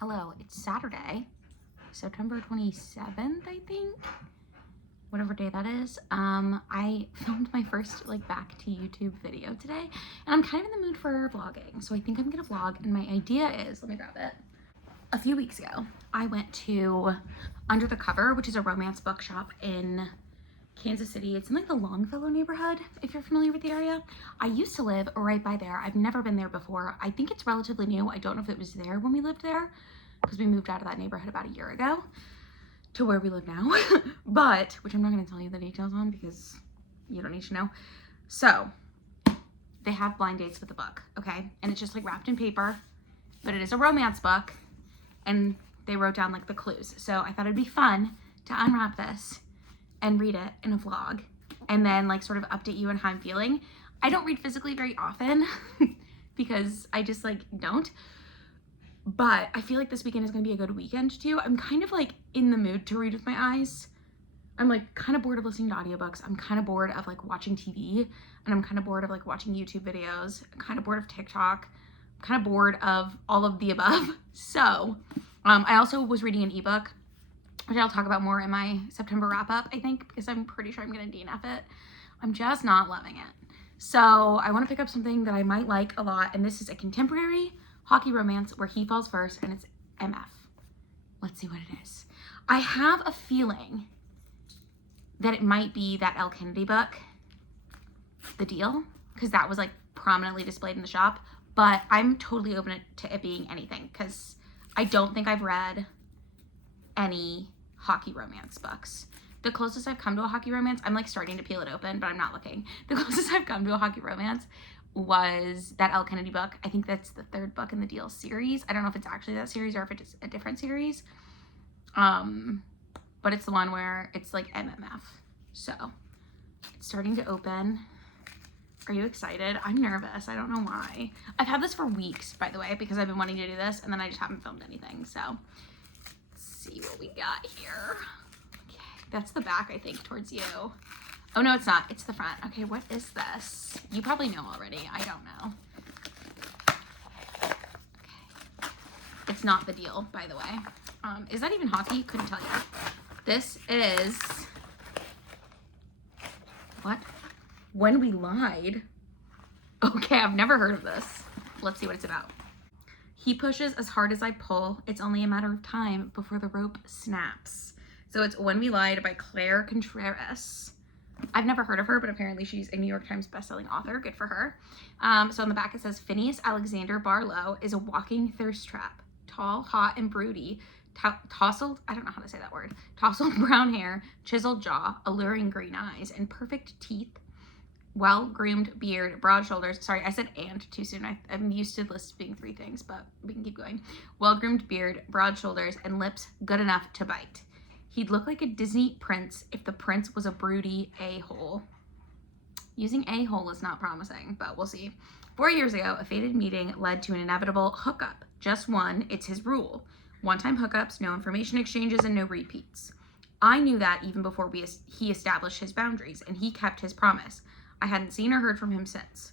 Hello, it's Saturday, September 27th, I think, whatever day that is. I filmed my first back to YouTube video today, and I'm kind of in the mood for vlogging, so I think I'm gonna vlog, and my idea is, let me grab it. A few weeks ago, I went to Under the Cover, which is a romance bookshop in Kansas City. It's in the Longfellow neighborhood, if you're familiar with the area. I used to live right by there. I've never been there before. I think it's relatively new. I don't know if it was there when we lived there, because we moved out of that neighborhood about a year ago to where we live now, but, which I'm not going to tell you the details on because you don't need to know. So they have blind dates with the book, okay? And it's just wrapped in paper, but it is a romance book, and they wrote down the clues. So I thought it'd be fun to unwrap this and read it in a vlog, and then sort of update you on how I'm feeling. I don't read physically very often because I just don't. But I feel this weekend is going to be a good weekend too. I'm kind of in the mood to read with my eyes. I'm kind of bored of listening to audiobooks. I'm kind of bored of watching TV, and I'm kind of bored of watching YouTube videos. I'm kind of bored of TikTok. I'm kind of bored of all of the above. So I also was reading an ebook, which I'll talk about more in my September wrap up, I think, because I'm pretty sure I'm going to DNF it. I'm just not loving it. So I want to pick up something that I might like a lot, and this is a contemporary hockey romance where he falls first, and it's MF. Let's see what it is. I have a feeling that it might be that Elle Kennedy book, The Deal, because that was prominently displayed in the shop, but I'm totally open to it being anything, because I don't think I've read any hockey romance books. The closest I've come to a hockey romance, I'm starting to peel it open, but I'm not looking. The closest I've come to a hockey romance was that Elle Kennedy book. I think that's the third book in the Deal series. I don't know if it's actually that series or if it's a different series. But it's the one where it's MMF. So it's starting to open. Are you excited? I'm nervous. I don't know why. I've had this for weeks, by the way, because I've been wanting to do this, and then I just haven't filmed anything. So let's see what we got here. Okay, that's the back, I think, towards you. Oh, no, it's not. It's the front. Okay, what is this? You probably know already. I don't know. Okay. It's not The Deal, by the way. Is that even hockey? Couldn't tell you. This is... What? When We Lied. Okay, I've never heard of this. Let's see what it's about. He pushes as hard as I pull. It's only a matter of time before the rope snaps. So it's When We Lied by Claire Contreras. I've never heard of her, but apparently she's a New York Times bestselling author. Good for her. So on the back it says, Phineas Alexander Barlow is a walking thirst trap. Tall, hot, and broody. Tousled, I don't know how to say that word. Tousled brown hair, chiseled jaw, alluring green eyes, and perfect teeth. Well-groomed beard, broad shoulders. Sorry, I said and too soon. I'm used to lists being three things, but we can keep going. Well-groomed beard, broad shoulders, and lips good enough to bite. He'd look like a Disney prince if the prince was a broody a-hole. Using a-hole is not promising, but we'll see. 4 years ago, a fated meeting led to an inevitable hookup. Just one, it's his rule. One-time hookups, no information exchanges, and no repeats. I knew that even before he established his boundaries, and he kept his promise. I hadn't seen or heard from him since.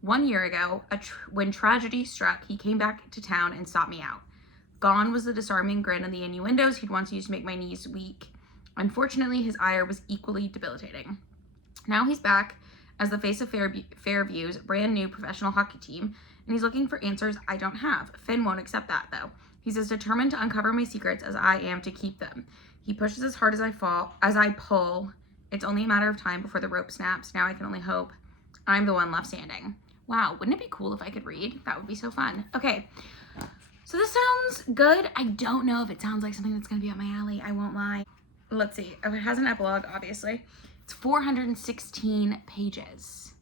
1 year ago, when tragedy struck, he came back to town and sought me out. Gone was the disarming grin and the innuendos he'd once used to make my knees weak. Unfortunately, his ire was equally debilitating. Now he's back as the face of Fairview's brand new professional hockey team, and he's looking for answers I don't have. Finn won't accept that, though. He's as determined to uncover my secrets as I am to keep them. He pushes as hard as I pull. It's only a matter of time before the rope snaps. Now I can only hope I'm the one left standing. Wow, wouldn't it be cool if I could read? That would be so fun. Okay. So this sounds good. I don't know if it sounds like something that's going to be up my alley. I won't lie. Let's see. Oh, it has an epilogue, obviously. It's 416 pages,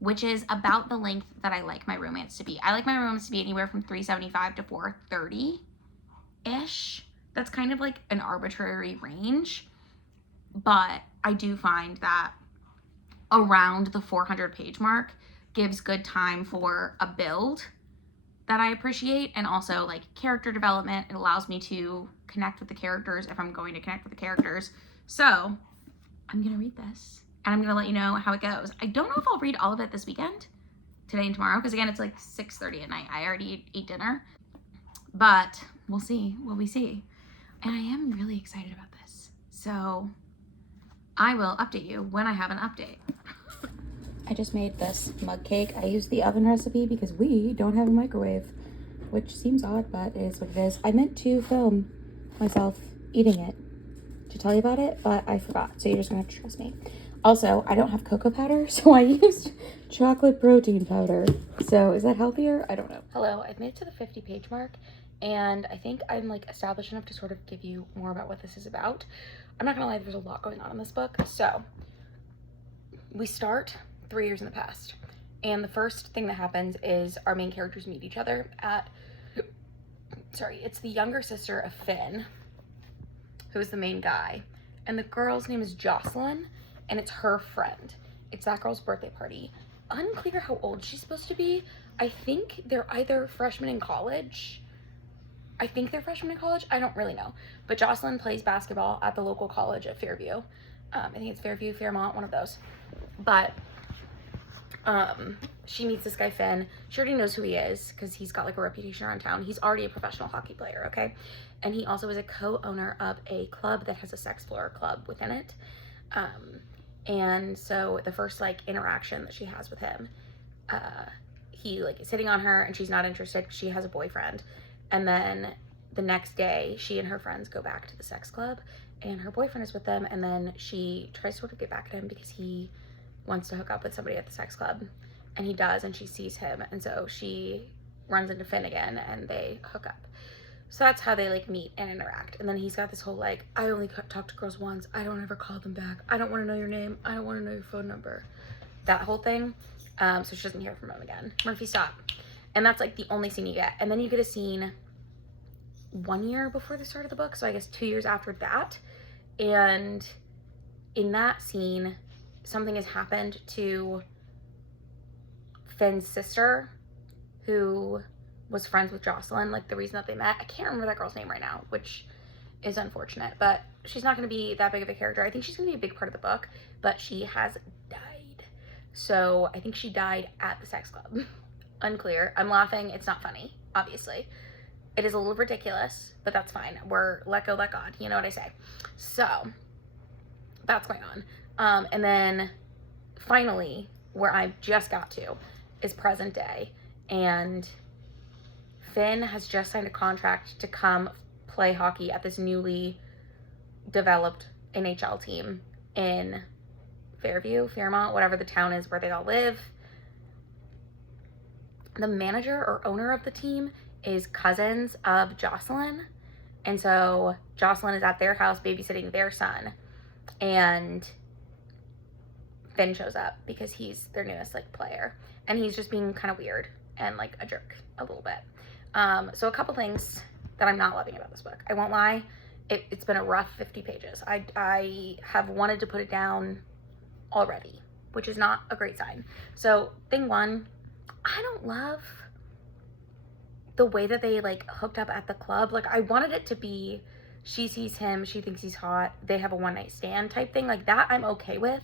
which is about the length that I like my romance to be. I like my romance to be anywhere from 375 to 430-ish. That's kind of an arbitrary range, but I do find that around the 400-page mark gives good time for a build that I appreciate, and also character development. It allows me to connect with the characters if I'm going to connect with the characters. So I'm gonna read this, and I'm gonna let you know how it goes. I don't know if I'll read all of it this weekend, today and tomorrow, because again, it's 6:30 at night. I already ate dinner, but we'll see what we see. And I am really excited about this. So I will update you when I have an update. I just made this mug cake. I used the oven recipe because we don't have a microwave, which seems odd, but it is what it is. I meant to film myself eating it to tell you about it, but I forgot. So you're just gonna have to trust me. Also, I don't have cocoa powder, so I used chocolate protein powder. So is that healthier? I don't know. Hello, I've made it to the 50-page mark, and I think I'm like established enough to sort of give you more about what this is about. I'm not gonna lie, there's a lot going on in this book. So we start 3 years in the past, and the first thing that happens is our main characters meet each other at, it's the younger sister of Finn, who's the main guy, and the girl's name is Jocelyn, and it's her friend. It's that girl's birthday party. Unclear how old she's supposed to be. I think they're either freshmen in college. I don't really know. But Jocelyn plays basketball at the local college at Fairview. I think it's Fairview, Fairmont, one of those. But she meets this guy Finn. She already knows who he is because he's got like a reputation around town. He's already a professional hockey player, okay? And he also is a co-owner of a club that has a sex explorer club within it. And so the first like interaction that she has with him, he like is sitting on her and she's not interested because she has a boyfriend. And then the next day she and her friends go back to the sex club and her boyfriend is with them, and then she tries to sort of get back at him because he wants to hook up with somebody at the sex club, and he does, and she sees him, and so she runs into Finn again and they hook up. So that's how they like meet and interact. And then he's got this whole like, I only talk to girls once, I don't ever call them back, I don't want to know your name, I don't want to know your phone number, that whole thing. So she doesn't hear from him again. Murphy, stop. And that's like the only scene you get. And then you get a scene 1 year before the start of the book, so I guess 2 years after that. And in that scene, something has happened to Finn's sister, who was friends with Jocelyn, like the reason that they met. I can't remember that girl's name right now, which is unfortunate, but she's not going to be that big of a character. I think she's going to be a big part of the book, but she has died. So I think she died at the sex club. Unclear. I'm laughing. It's not funny, obviously. It is a little ridiculous, but that's fine. We're let go, let God. You know what I say? So that's going on. And then finally, where I just got to is present day. And Finn has just signed a contract to come play hockey at this newly developed NHL team in Fairview, Fairmont, whatever the town is where they all live. The manager or owner of the team is cousins of Jocelyn. And so Jocelyn is at their house babysitting their son. And Finn shows up because he's their newest like player. And he's just being kind of weird and like a jerk a little bit. So a couple things that I'm not loving about this book. I won't lie, it's been a rough 50 pages. I have wanted to put it down already, which is not a great sign. So thing one, I don't love the way that they like hooked up at the club. Like I wanted it to be, she sees him, she thinks he's hot, they have a one-night stand type thing. Like that I'm okay with,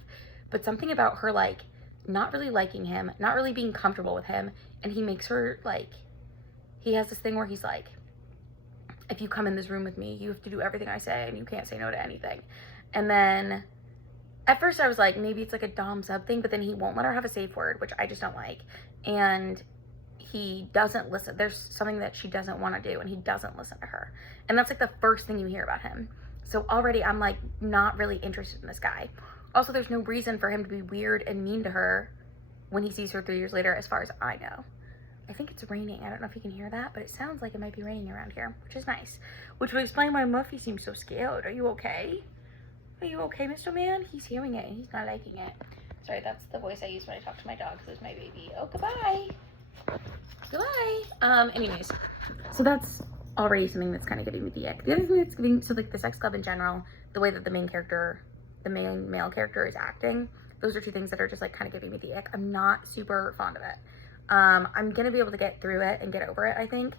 but something about her like not really liking him, not really being comfortable with him, and he makes her like, he has this thing where he's like, if you come in this room with me, you have to do everything I say and you can't say no to anything. And then at first I was like, maybe it's like a dom sub thing, but then he won't let her have a safe word, which I just don't like. And he doesn't listen. There's something that she doesn't want to do and he doesn't listen to her. And that's like the first thing you hear about him. So already I'm like not really interested in this guy. Also, there's no reason for him to be weird and mean to her when he sees her 3 years later, as far as I know. I think it's raining. I don't know if you can hear that, but it sounds like it might be raining around here, which is nice. Which would explain why Muffy seems so scared. Are you okay? Are you okay, Mr. Man? He's hearing it and he's not liking it. Sorry, that's the voice I use when I talk to my dog, who's my baby. Oh, goodbye. Goodbye. Anyways, so that's already something that's kind of giving me the ick. The other thing that's giving, so like the sex club in general, the way that the main character, the main male character is acting, those are two things that are just like kind of giving me the ick. I'm not super fond of it. I'm gonna be able to get through it and get over it, I think.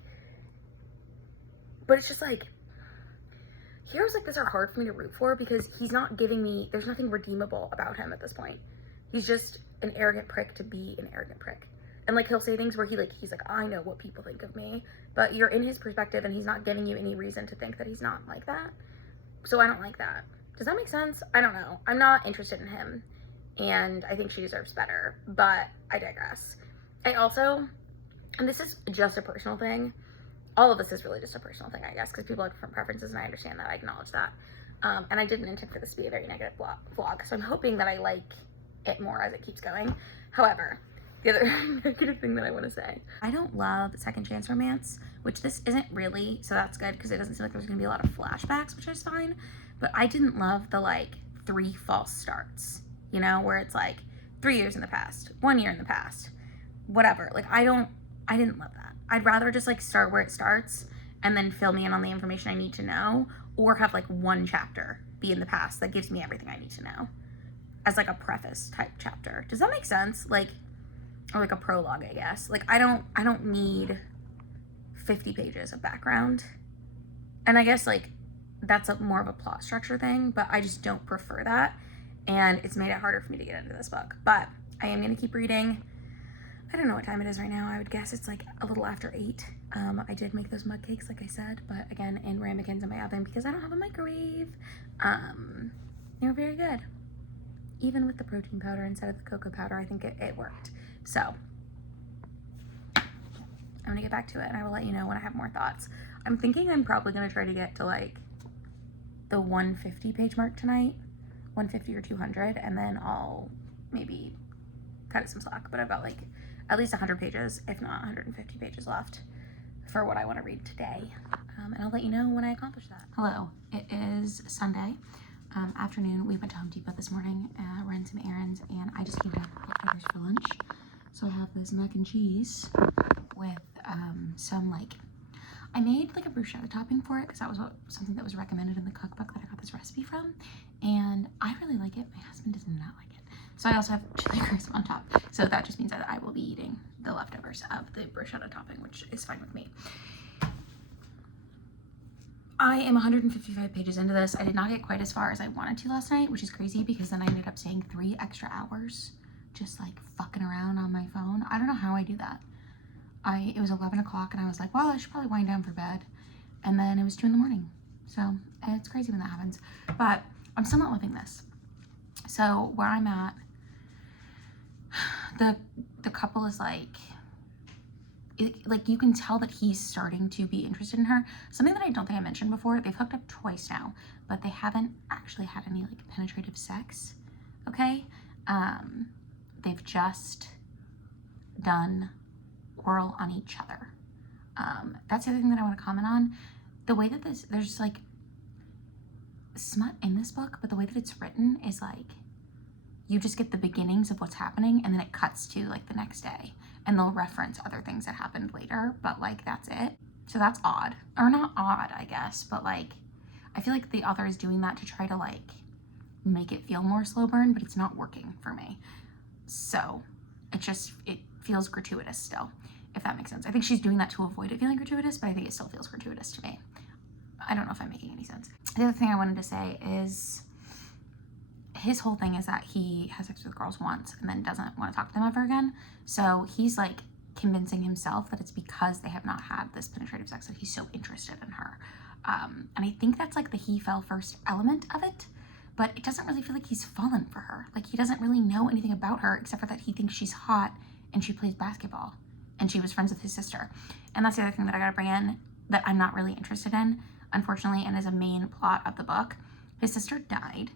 But it's just like, heroes like this are hard for me to root for because he's not giving me, there's nothing redeemable about him at this point. He's just an arrogant prick to be an arrogant prick. And like he'll say things where he's like, I know what people think of me, but you're in his perspective and he's not giving you any reason to think that he's not like that. So I don't like that. Does that make sense? I don't know. I'm not interested in him, and I think she deserves better, but I digress. I also, and this is just a personal thing, all of this is really just a personal thing, I guess, because people have different preferences, and I understand that. I acknowledge that. And I didn't intend for this to be a very negative vlog, so I'm hoping that I like it more as it keeps going. However, the other negative thing that I want to say, I don't love second chance romance, which this isn't really, so that's good, because it doesn't seem like there's going to be a lot of flashbacks, which is fine. But I didn't love the like 3 false starts, you know, where it's like 3 years in the past, 1 year in the past, whatever. Like I didn't love that. I'd rather just like start where it starts and then fill me in on the information I need to know, or have like 1 chapter be in the past that gives me everything I need to know as like a preface type chapter. Does that make sense? Like, or like a prologue, I guess. Like I don't need 50 pages of background. And I guess like that's more of a plot structure thing, but I just don't prefer that. And it's made it harder for me to get into this book. But I am going to keep reading. I don't know what time it is right now. I would guess it's like a little after 8. I did make those mug cakes, like I said, but again, in ramekins in my oven because I don't have a microwave. They were very good. Even with the protein powder instead of the cocoa powder, I think it worked. So I'm gonna get back to it, and I will let you know when I have more thoughts. I'm thinking I'm probably gonna try to get to like the 150 page mark tonight, 150 or 200, and then I'll maybe cut it some slack. But I've got like at least 100 pages, if not 150 pages left for what I want to read today. And I'll let you know when I accomplish that. Hello, it is Sunday afternoon. We went to Home Depot this morning, ran some errands, and I just came back for lunch. So I have this mac and cheese with some like, I made like a bruschetta topping for it because that was something that was recommended in the cookbook that I got this recipe from, and I really like it. My husband does not like it. So I also have chili crisp on top. So that just means that I will be eating the leftovers of the bruschetta topping, which is fine with me. I am 155 pages into this. I did not get quite as far as I wanted to last night, which is crazy because then I ended up staying 3 extra hours just like fucking around on my phone. I don't know how I do that. It was 11 o'clock and I was like, well, I should probably wind down for bed. And then it was 2 in the morning. So it's crazy when that happens. But I'm still not loving this. So where I'm at, the couple is like you can tell that he's starting to be interested in her. Something that I don't think I mentioned before, they've hooked up twice now, but they haven't actually had any like penetrative sex, okay? They've just done oral on each other. That's the other thing that I want to comment on. The way that there's like smut in this book, but the way that it's written is like, you just get the beginnings of what's happening and then it cuts to like the next day and they'll reference other things that happened later, but like that's it. So that's odd, or not odd, I guess, but like I feel like the author is doing that to try to like make it feel more slow burn, but it's not working for me. So it feels gratuitous still, if that makes sense. I think she's doing that to avoid it feeling gratuitous, but I think it still feels gratuitous to me. I don't know if I'm making any sense. The other thing I wanted to say is his whole thing is that he has sex with girls once and then doesn't want to talk to them ever again. So he's like convincing himself that it's because they have not had this penetrative sex that he's so interested in her. And I think that's like the he fell first element of it, but it doesn't really feel like he's fallen for her. Like he doesn't really know anything about her except for that he thinks she's hot and she plays basketball and she was friends with his sister. And that's the other thing that I gotta bring in that I'm not really interested in, unfortunately, and as a main plot of the book. His sister died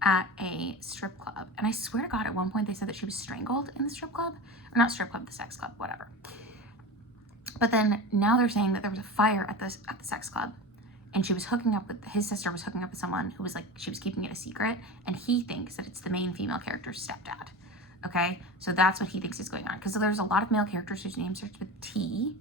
at a strip club, and I swear to God at one point they said that she was strangled in the strip club, or not strip club, the sex club, whatever. But then now they're saying that there was a fire at the sex club, and she was hooking up with, his sister was hooking up with someone who was like, she was keeping it a secret, and he thinks that it's the main female character's stepdad. Okay, so that's what he thinks is going on, because there's a lot of male characters whose name starts with T,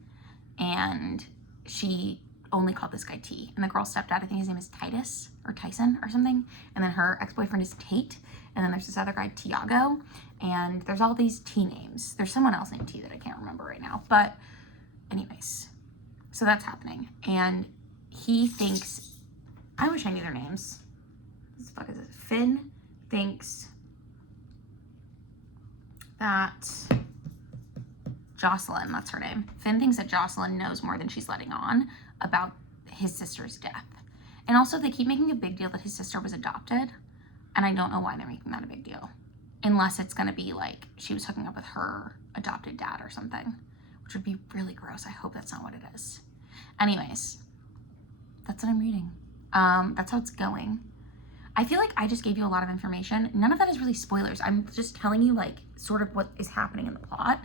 and she only called this guy T, and the girl's stepdad, I think his name is Titus or Tyson or something, and then her ex-boyfriend is Tate, and then there's this other guy Tiago, and there's all these T names. There's someone else named T that I can't remember right now, but anyways, so that's happening, and he thinks, I wish I knew their names. What the fuck is it? Finn thinks that Jocelyn, that's her name. Finn thinks that Jocelyn knows more than she's letting on about his sister's death. And also they keep making a big deal that his sister was adopted. And I don't know why they're making that a big deal. Unless it's going to be like she was hooking up with her adopted dad or something, which would be really gross. I hope that's not what it is. Anyways, that's what I'm reading. That's how it's going. I feel like I just gave you a lot of information. None of that is really spoilers. I'm just telling you like sort of what is happening in the plot,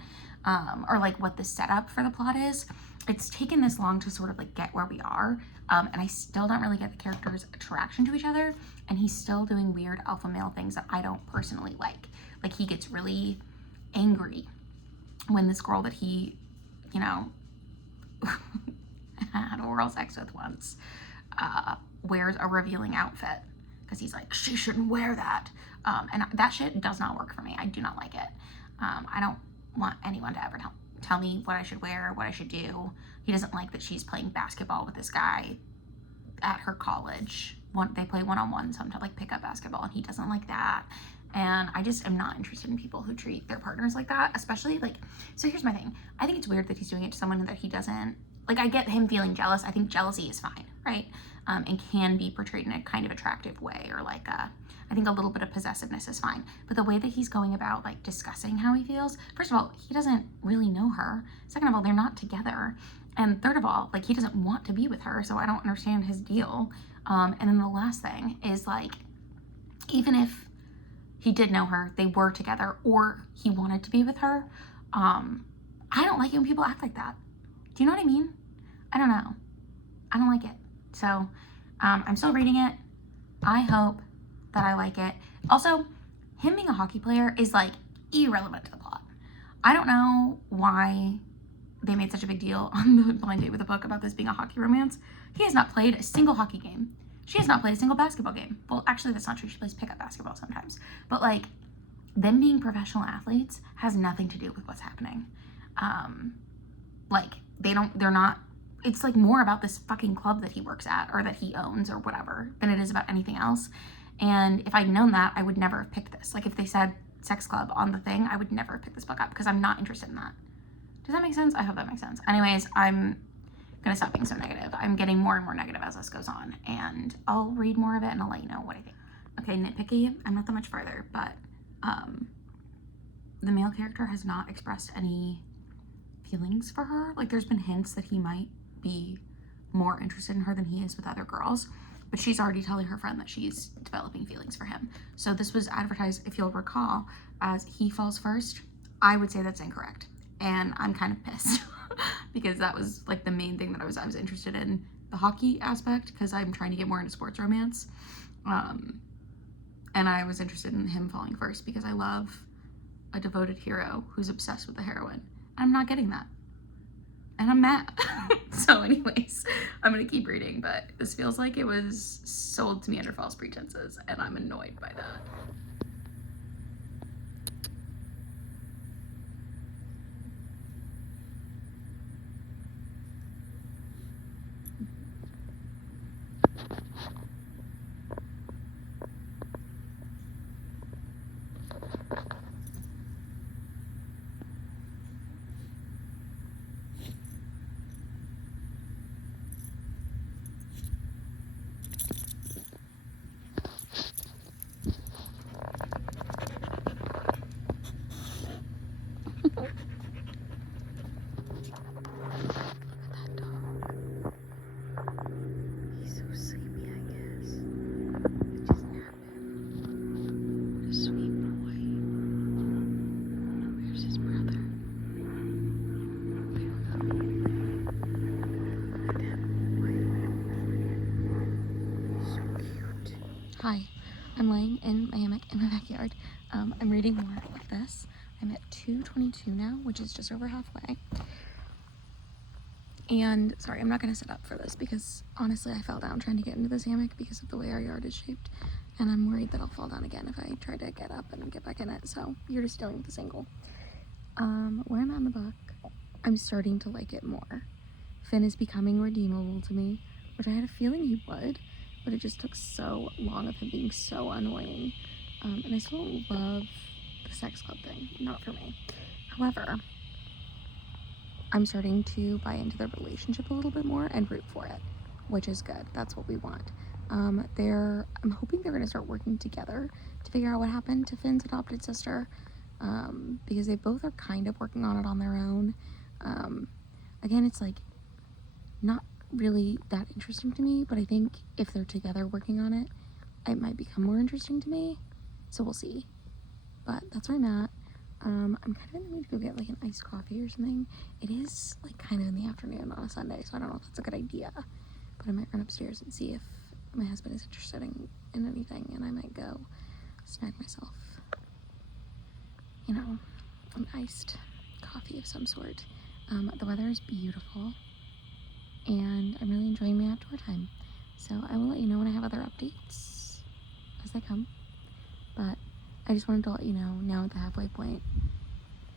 or like what the setup for the plot is. It's taken this long to sort of like get where we are, and I still don't really get the characters' attraction to each other, and he's still doing weird alpha male things that I don't personally like. Like he gets really angry when this girl that he, you know, had oral sex with once, wears a revealing outfit. Because he's like, she shouldn't wear that. And that shit does not work for me. I do not like it. I don't want anyone to ever tell me what I should wear, what I should do. He doesn't like that she's playing basketball with this guy at her college. They play one-on-one sometimes, like pickup basketball, and he doesn't like that. And I just am not interested in people who treat their partners like that, especially like, so here's my thing. I think it's weird that he's doing it to someone that he doesn't, like I get him feeling jealous. I think jealousy is fine, right? And can be portrayed in a kind of attractive way, or like I think a little bit of possessiveness is fine. But the way that he's going about like discussing how he feels, first of all, he doesn't really know her. Second of all, they're not together. And third of all, like he doesn't want to be with her, so I don't understand his deal. And then the last thing is like, even if he did know her, they were together, or he wanted to be with her, I don't like it when people act like that. Do you know what I mean? I don't know. I don't like it. So I'm still reading it. I hope that I like it. Also, him being a hockey player is like irrelevant to the plot. I don't know why they made such a big deal on the Blind Date with a Book about this being a hockey romance. He has not played a single hockey game. She has not played a single basketball game. Well, actually, that's not true. She plays pickup basketball sometimes. But like, them being professional athletes has nothing to do with what's happening. Like, they're not, it's like more about this fucking club that he works at or that he owns or whatever than it is about anything else. And if I'd known that, I would never have picked this. Like if they said sex club on the thing, I would never have picked this book up because I'm not interested in that. Does that make sense? I hope that makes sense. Anyways, I'm gonna stop being so negative. I'm getting more and more negative as this goes on, and I'll read more of it and I'll let you know what I think. Okay, nitpicky, I'm not that much farther, but the male character has not expressed any feelings for her. Like there's been hints that he might be more interested in her than he is with other girls, but she's already telling her friend that she's developing feelings for him. So this was advertised, if you'll recall, as he falls first. I would say that's incorrect, and I'm kind of pissed because that was like the main thing that I was interested in, the hockey aspect, because I'm trying to get more into sports romance, and I was interested in him falling first because I love a devoted hero who's obsessed with the heroine. I'm not getting that, and I'm mad. So anyways, I'm gonna keep reading, but this feels like it was sold to me under false pretenses, and I'm annoyed by that. Hi, I'm laying in my hammock in my backyard. I'm reading more of this. I'm at 2:22 now, which is just over halfway. And sorry, I'm not gonna sit up for this because honestly I fell down trying to get into this hammock because of the way our yard is shaped, and I'm worried that I'll fall down again if I try to get up and get back in it. So you're just dealing with this angle. Where I'm at in the book, I'm starting to like it more. Finn is becoming redeemable to me, which I had a feeling he would, but it just took so long of him being so annoying. And I still don't love the sex club thing, not for me. However, I'm starting to buy into their relationship a little bit more and root for it, which is good. That's what we want. I'm hoping they're going to start working together to figure out what happened to Finn's adopted sister, because they both are kind of working on it on their own. Again, it's like not really that interesting to me, but I think if they're together working on it, it might become more interesting to me. So we'll see. But that's where I'm at. I'm kind of in the mood to go get like an iced coffee or something. It is like kind of in the afternoon on a Sunday, so I don't know if that's a good idea. But I might run upstairs and see if my husband is interested in anything, and I might go snag myself, you know, an iced coffee of some sort. The weather is beautiful, and I'm really enjoying my outdoor time. So I will let you know when I have other updates as they come. But I just wanted to let you know, now at the halfway point,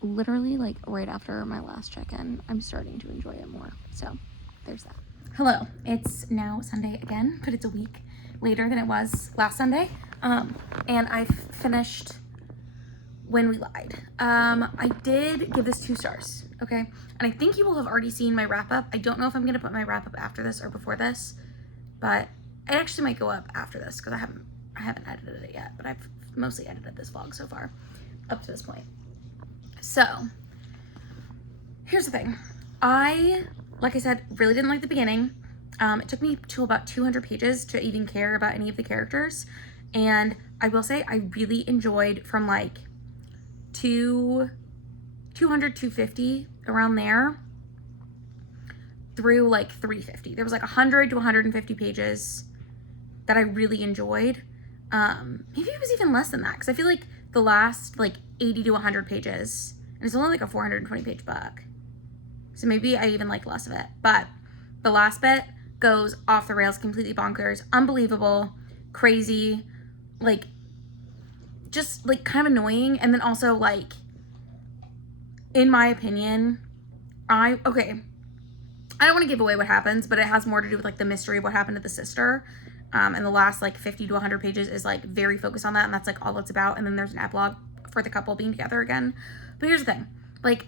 literally like right after my last check-in, I'm starting to enjoy it more. So there's that. Hello, it's now Sunday again, but it's a week later than it was last Sunday. And I've finished When We Lied. I did give this 2 stars, okay? And I think you will have already seen my wrap up. I don't know if I'm gonna put my wrap up after this or before this, but it actually might go up after this because I haven't edited it yet, but I've mostly edited this vlog so far up to this point. So here's the thing. Like I said, really didn't like the beginning. It took me to about 200 pages to even care about any of the characters. And I will say I really enjoyed from like 200, 250 around there through like 350. There was like 100 to 150 pages that I really enjoyed. Maybe it was even less than that, because I feel like the last like 80 to 100 pages, and it's only like a 420 page book, so maybe I even like less of it, but the last bit goes off the rails, completely bonkers, unbelievable, crazy, like just like kind of annoying. And then also like, in my opinion, I don't want to give away what happens, but it has more to do with like the mystery of what happened to the sister. And the last like 50 to 100 pages is like very focused on that, and that's like all it's about. And then there's an epilogue for the couple being together again. But here's the thing, like,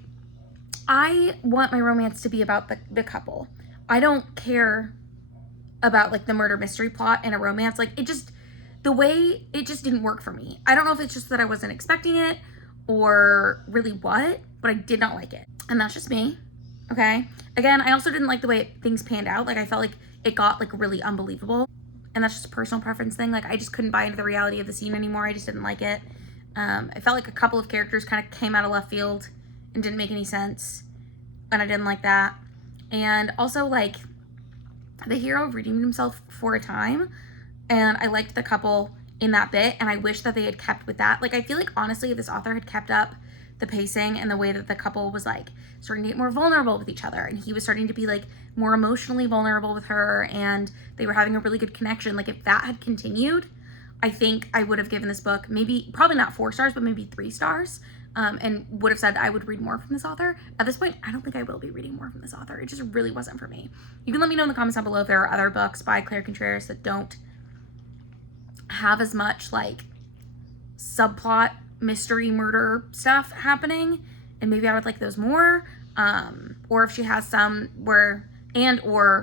I want my romance to be about the couple. I don't care about like the murder mystery plot in a romance. Like, the way it just didn't work for me. I don't know if it's just that I wasn't expecting it or really what, but I did not like it. And that's just me, okay? Again, I also didn't like the way things panned out. Like, I felt like it got like really unbelievable. And that's just a personal preference thing. Like, I just couldn't buy into the reality of the scene anymore. I just didn't like it. I felt like a couple of characters kind of came out of left field and didn't make any sense. And I didn't like that. And also, like, the hero redeemed himself for a time. And I liked the couple in that bit. And I wish that they had kept with that. Like, I feel like, honestly, if this author had kept up the pacing and the way that the couple was, like, starting to get more vulnerable with each other, and he was starting to be, like, more emotionally vulnerable with her, and they were having a really good connection. Like, if that had continued, I think I would have given this book probably not 4 stars, but maybe 3 stars, and would have said I would read more from this author. At this point, I don't think I will be reading more from this author. It just really wasn't for me. You can let me know in the comments down below if there are other books by Claire Contreras that don't have as much, like, subplot mystery murder stuff happening, and maybe I would like those more. Or if she has some or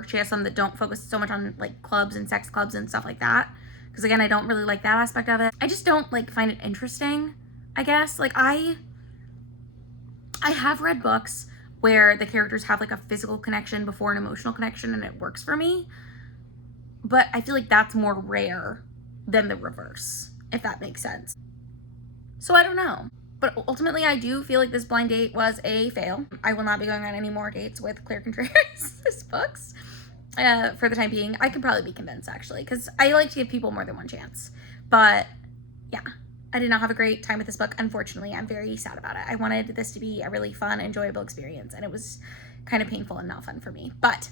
she has some that don't focus so much on like clubs and sex clubs and stuff like that, because again, I don't really like that aspect of it. I just don't like find it interesting, I guess. Like, I have read books where the characters have like a physical connection before an emotional connection, and it works for me, but I feel like that's more rare than the reverse, if that makes sense. So I don't know. But ultimately, I do feel like this blind date was a fail. I will not be going on any more dates with Claire Contreras' books for the time being. I could probably be convinced, actually, because I like to give people more than one chance. But yeah, I did not have a great time with this book. Unfortunately, I'm very sad about it. I wanted this to be a really fun, enjoyable experience, and it was kind of painful and not fun for me. But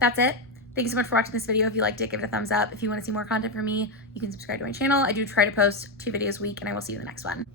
that's it. Thank you so much for watching this video. If you liked it, give it a thumbs up. If you want to see more content from me, you can subscribe to my channel. I do try to post 2 videos a week, and I will see you in the next one.